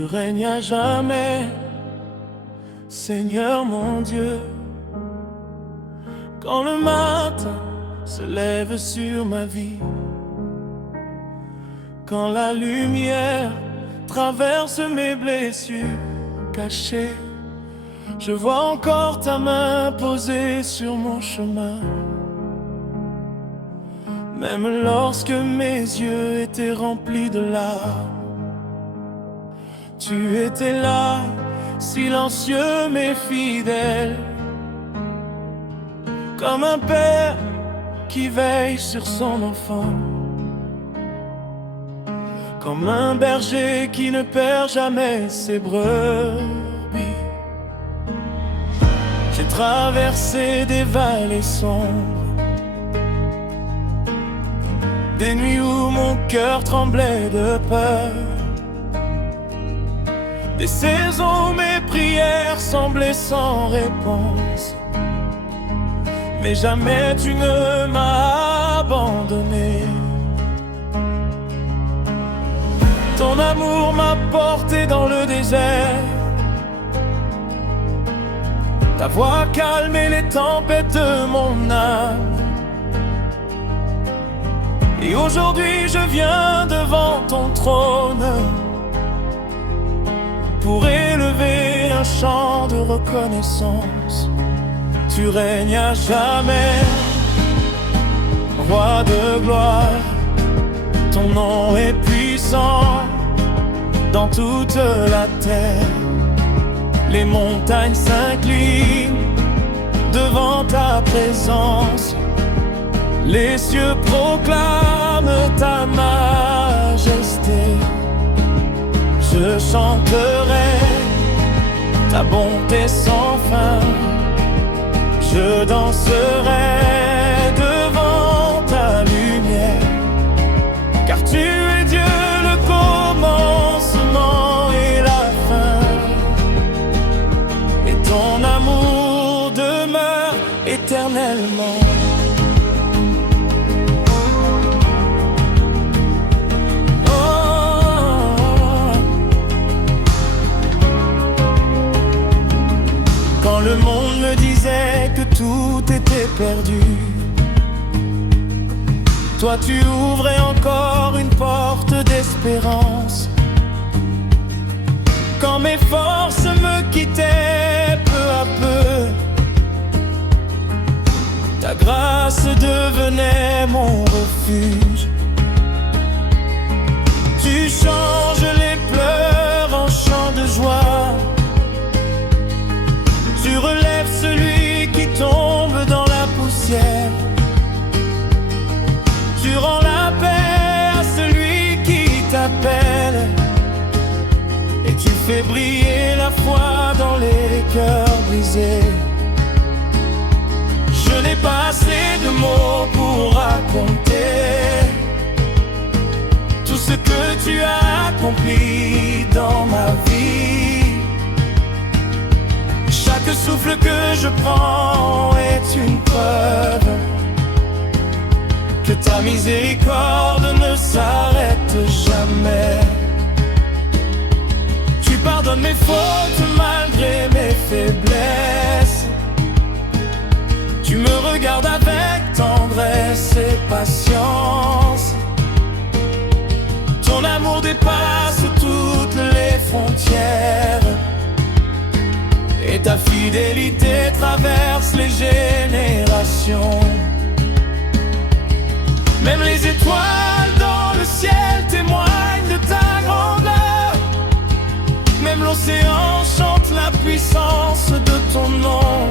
Tu règnes à jamais, Seigneur mon Dieu. Quand le matin se lève sur ma vie, quand la lumière traverse mes blessures cachées, je vois encore ta main posée sur mon chemin. Même lorsque mes yeux étaient remplis de larmes, tu étais là, silencieux mais fidèle, comme un père qui veille sur son enfant, comme un berger qui ne perd jamais ses brebis. J'ai traversé des vallées sombres, des nuits où mon cœur tremblait de peur, des saisons où mes prières semblaient sans réponse. Mais jamais tu ne m'as abandonné. Ton amour m'a porté dans le désert, ta voix a calmé les tempêtes de mon âme. Et aujourd'hui je viens devant ton trône pour élever un chant de reconnaissance. Tu règnes à jamais, roi de gloire. Ton nom est puissant dans toute la terre. Les montagnes s'inclinent devant ta présence. Les cieux proclament ta majesté. Je chanterai ta bonté sans fin. Je danserai devant ta lumière, car tu es Dieu, le commencement et la fin. Et ton amour demeure éternellement. Quand le monde me disait que tout était perdu, toi tu ouvrais encore une porte d'espérance. Quand mes forces me quittaient peu à peu, ta grâce devenait mon refuge. Tu changes les pleurs en chants de joie. Tu relèves celui qui tombe dans la poussière. Tu rends la paix à celui qui t'appelle. Et tu fais briller la foi dans les cœurs brisés. Je n'ai pas assez de mots pour raconter tout ce que tu as accompli dans ma vie. Chaque souffle que je prends est une preuve que ta miséricorde ne s'arrête jamais. Tu pardonnes mes fautes malgré mes faiblesses. Tu me regardes avec tendresse et patience. Ton amour dépasse toutes les frontières. Et ta fidélité traverse les générations. Même les étoiles dans le ciel témoignent de ta grandeur. Même l'océan chante la puissance de ton nom.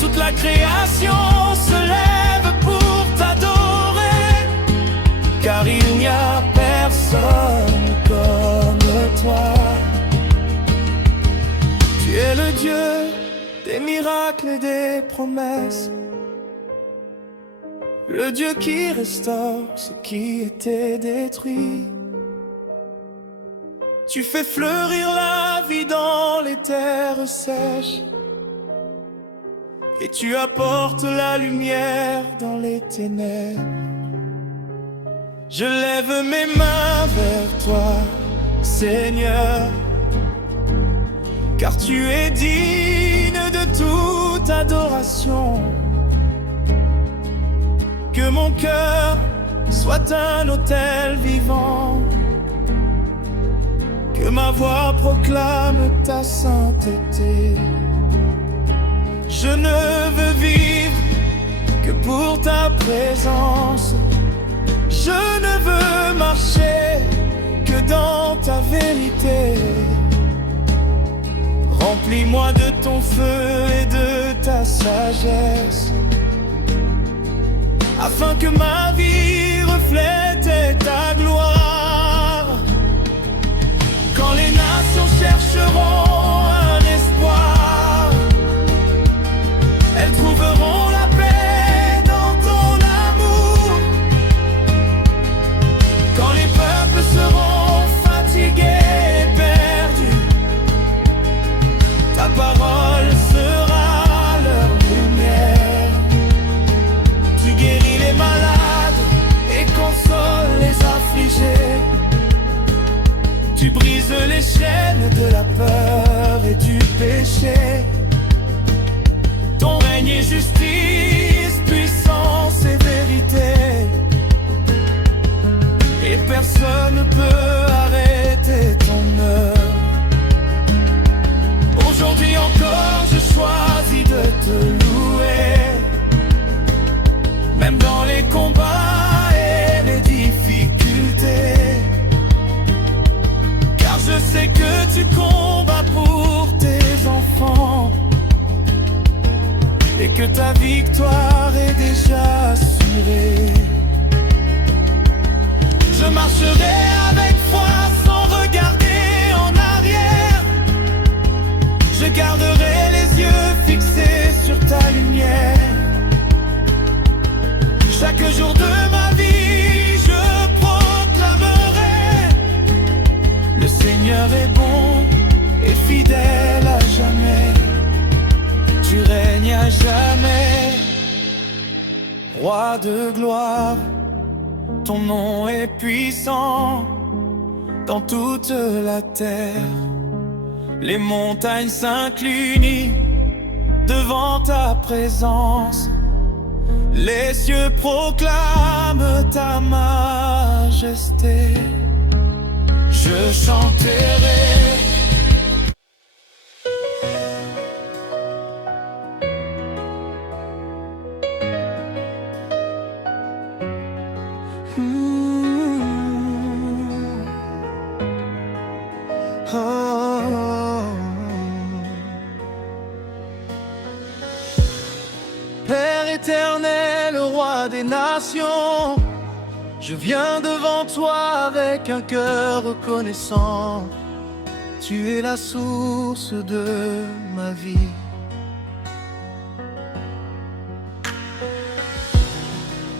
Toute la création se lève pour t'adorer, car il n'y a personne comme toi. Tu es le Dieu des miracles et des promesses, le Dieu qui restaure ce qui était détruit. Tu fais fleurir la vie dans les terres sèches, et tu apportes la lumière dans les ténèbres. Je lève mes mains vers toi Seigneur, car tu es digne de toute adoration. Que mon cœur soit un autel vivant, que ma voix proclame ta sainteté. Je ne veux vivre que pour ta présence. Je ne veux marcher que dans ta vérité. Remplis-moi de ton feu et de ta sagesse, afin que ma vie reflète ta gloire. Quand les nations chercheront un espoir, elles trouveront la paix dans ton amour. Quand les peuples seront fatigués et perdus, ta parole sera leur lumière. Tu guéris les malades et consoles les affligés. Tu brises les chaînes de la peur et du péché. Ton règne est justice, puissance et vérité. Et personne ne peut arrêter ton œuvre. Aujourd'hui encore je choisis de te louer, même dans les combats et les difficultés. Car je sais que tu combats pour tes enfants, et que ta victoire est déjà assurée. Je marcherai avec foi sans regarder en arrière. Je garderai les yeux fixés sur ta lumière. Chaque jour de ma vie, je proclamerai: le Seigneur est bon et fidèle à jamais. Tu règnes à jamais, roi de gloire. Ton nom est puissant dans toute la terre. Les montagnes s'inclinent devant ta présence. Les cieux proclament ta majesté. Je chanterai. Père éternel, roi des nations, je viens devant toi avec un cœur reconnaissant. Tu es la source de ma vie.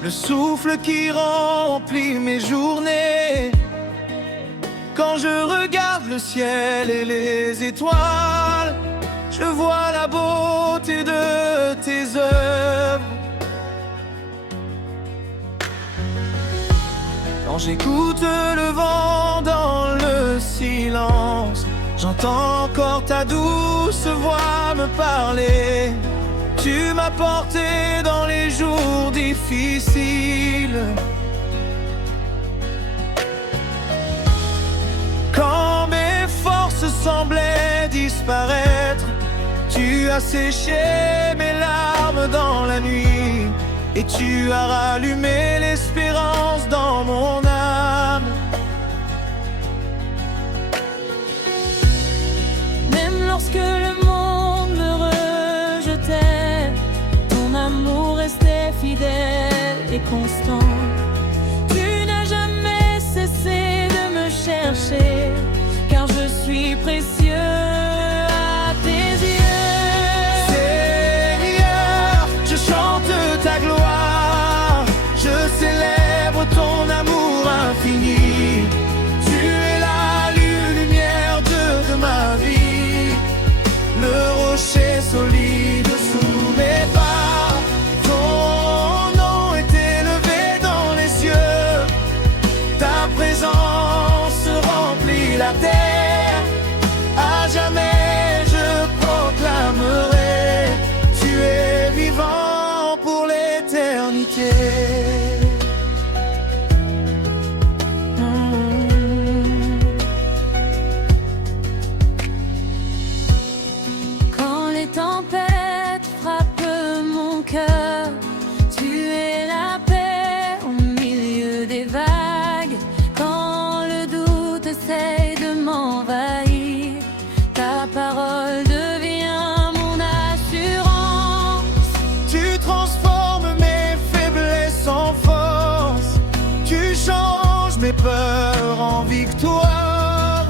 Le souffle qui remplit mes journées. Quand je regarde le ciel et les étoiles, je vois la beauté de tes œuvres. Quand j'écoute le vent dans le silence, j'entends encore ta douce voix me parler. Tu m'as porté dans les jours difficiles. Quand mes forces semblaient disparaître, tu as séché mes larmes dans la nuit, et tu as rallumé l'espérance dans mon âme. Même lorsque le monde me rejetait, ton amour restait fidèle et constant. Tu n'as jamais cessé de me chercher, car je suis précieux à tes yeux. Seigneur, je chante ta gloire, je célèbre ton amour infini. Tu es la lumière de ma vie, le rocher solide sous mes pas. Ton nom est élevé dans les cieux, ta présence remplit la terre. m'envahir. Ta parole devient mon assurance. Tu transformes mes faiblesses en force. Tu changes mes peurs en victoire.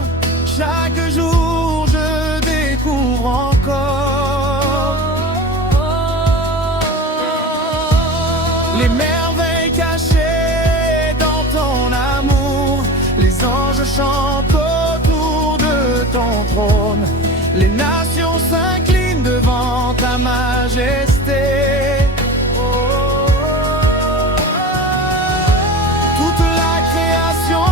Chaque jour je découvre encore les merveilles cachées dans ton amour. Les anges chantent autour de ton trône. Les nations s'inclinent devant ta majesté. Toute la création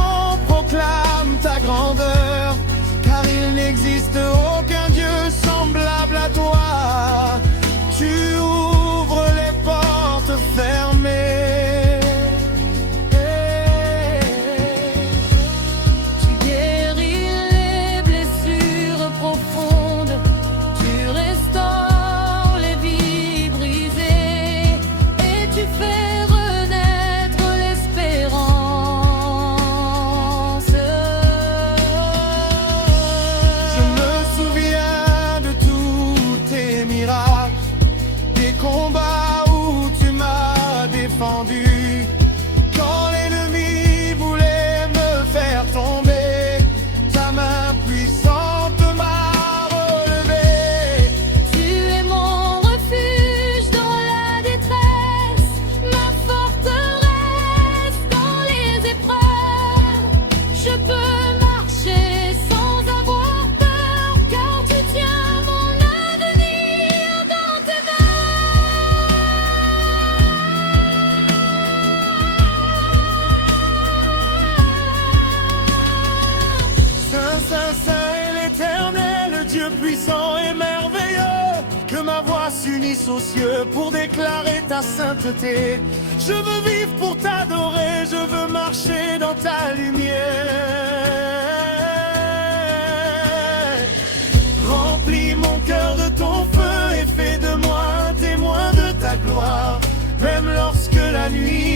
proclame ta grandeur, car il n'existe aucun Dieu semblable à toi. Tu ouvres les portes fermées. Tu guéris les blessures profondes. Tu restaures les vies brisées. Et tu fais renaître l'espérance. Je me souviens de tous tes miracles, des combats où tu m'as défendu. Quand l'ennemi voulait me faire tomber, ta main puissante m'a relevé. Tu es mon refuge dans la détresse, ma forteresse dans les épreuves. Je peux marcher sans avoir peur, car tu tiens mon avenir dans tes Saint, Saint, Saint est l'Éternel, Dieu puissant et merveilleux. Que ma voix s'unisse aux cieux pour déclarer ta sainteté. Je veux vivre pour t'adorer, je veux marcher dans ta lumière. Remplis mon cœur de ton feu et fais de moi un témoin de ta gloire. Même lorsque la nuit